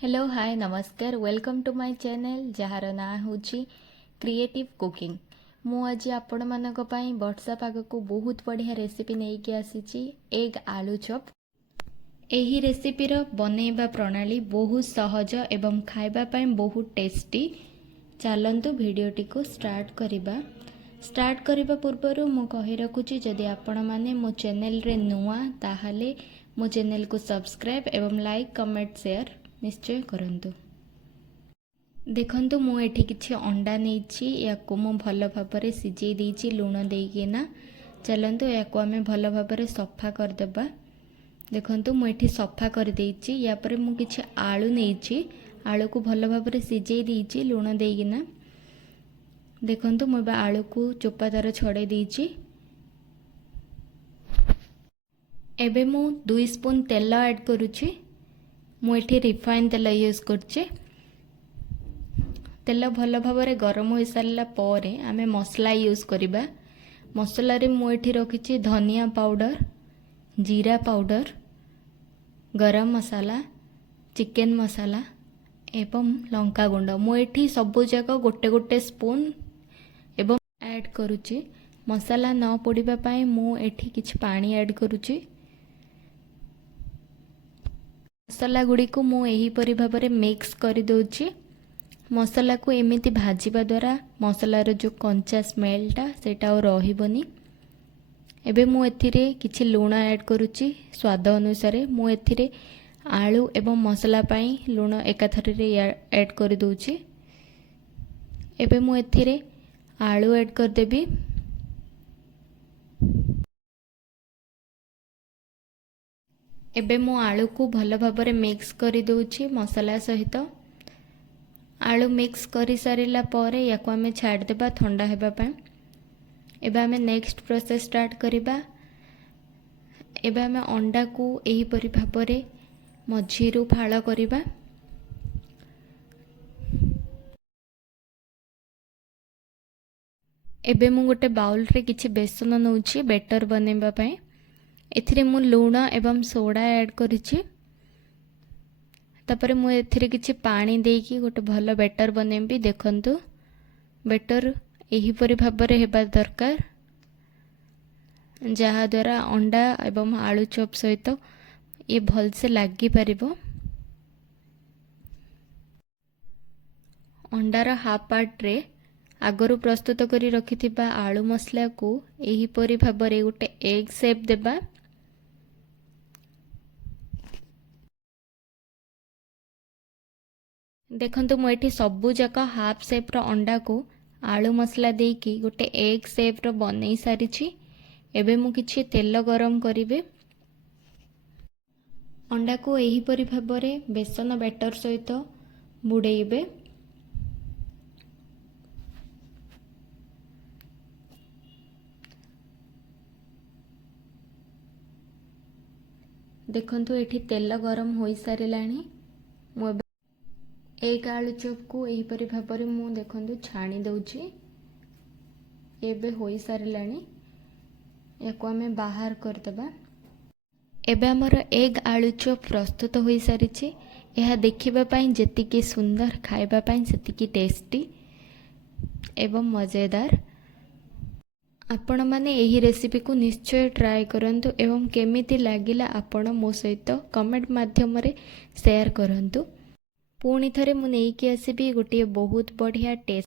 Hello hi नमस्कार welcome to my channel जार ना हूँ क्रिएटिव कुकिंग। मु आज आपण मानक पई वर्षा पाग को बहुत बढ़िया रेसिपी नहीं कि आसी एग आलू चॉप। एही रेसिपीर बनैबा प्रणाली बहुत सहज एवं खाइबा पई बहुत टेस्टी। चलंतु वीडियोटी को स्टार्ट करिबा। स्टार्ट करबा पूर्व मु कहि रखुची जदि आपण माने मो चैनल रे नुआ ताहाले मो चैनल को सब्सक्राइब एवं लाइक कमेंट शेयर निश्चय करंतु। देखंतु मु एठी किछि अंडा नेछि याको मु भलो भाबरे सिझेई देछि लूण देइकिना। चलंतु याको आमे भलो भाबरे सफा कर देबा। देखंतु मु एठी सफा कर देछि। या परे मु किछि आलू नेछि, आलू को भलो भाबरे सिझेई देछि लूण देइकिना। देखंतु मु बा आलू को चोपा तार छडे देछि। एबे मु 2 स्पून तेल ऐड करूछि। मु एठी रिफाइन तेल यूज करछे। तेल भल भाबरे गरम हो सारा पर आमे मसला यूज करिबा। मसला रे मु एठी रखिछि धनिया पाउडर, जीरा पाउडर, गरम मसाला, चिकन मसाला एवं लंका गुंड। मु एठी सबु जाक गोटे गोटे स्पून एवं ऐड करूछि। मसाला न पोड़िबा पई मु एठी किछि पानी ऐड करूछि। मसला गुड़ी को मु एही परि भाबरे मिक्स करि दोछि। मसला को एमिति भाजिबा द्वारा मसलार जो कंचा स्मेलटा सेटा रहिबनी। एबे मु एथिरे किछि लूण ऐड करूछि स्वाद अनुसार। मु एथिरे आलू एवं मसला पई लूण एकाथरे रे ऐड कर दोछि। एबे मु एथिरे आलू ऐड कर देबी। एबे मु आलू को भल भाबरे मिक्स करि दोछि मसला सहित। आलू मिक्स करि सारिला परे याको आमे छाड़ देबा ठंडा हेबा पय। एबे आमे नेक्स्ट प्रोसेस स्टार्ट करिबा। एबे आमे अंडा को एही परि भाबरे मझिरु फाळ करिबा। एबे मु गोटे बाउल रे किछि बेसन नउछि बेटर बनेबा पय। एथिरे मु लूण एवं सोडा ऐड करिछि। तापरे मु एथिरे किछि पानी देकी गोटे भलो बेटर बनेबी। देखंतु बेटर एही परि भाबरे हेबा दरकार जहा द्वारा अंडा एवं आलू चॉप सहित ये भल से लागी परिबो। अंडार हाफ पार्ट रे आगरु प्रस्तुत करी रखिथिबा आलू मसला को एही परि भाबरे गोटे एग शेप देबा। देखंतु मु एठी सबु जाक हाफ शेप रो अंडा को आलू मसला देकी गोटे एग शेप रो बनै सारिछि। एबे मु किछि तेल गरम करिबे। अंडा को एही परि भाबरे बेसन बैटर सहित बुड़ेइबे। देखंतु एठी तेल गरम होई सारिलानी। मु एक आलू चॉप को एही परि भाबरे मु देखंतु छाणी दउछि। एबे होई सारिलानी। याको आमे बाहर कर देबा। एबे हमर एग आलू चॉप प्रस्तुत होई सारिछि। एहा देखिबा पई जेतिकी सुंदर खाइबा पई सेतिकी टेस्टी एवं मजेदार। आपण माने एही रेसिपी को निश्चय ट्राई करंतु एवं केमिति लागिला आपण मो सहित कमेंट माध्यम रे शेयर करंतु। पुणी थरे मु नेकी आसीबी गोटे बहुत बढ़िया टेस्ट